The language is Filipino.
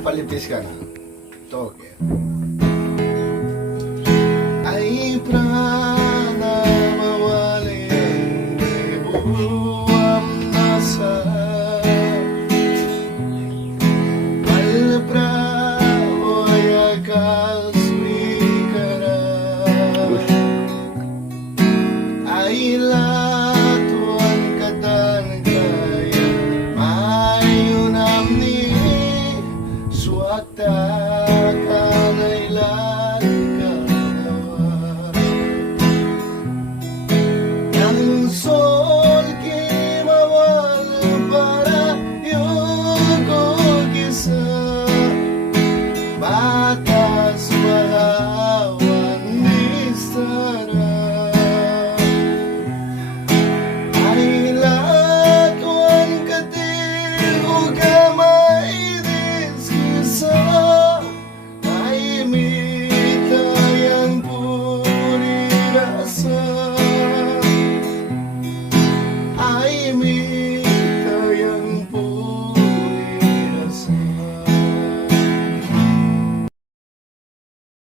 palipis ka na. Toke. Ay prana mawali bubuam nasa palpra oyakal swikara ay latuan katan kaya mayunam ni suata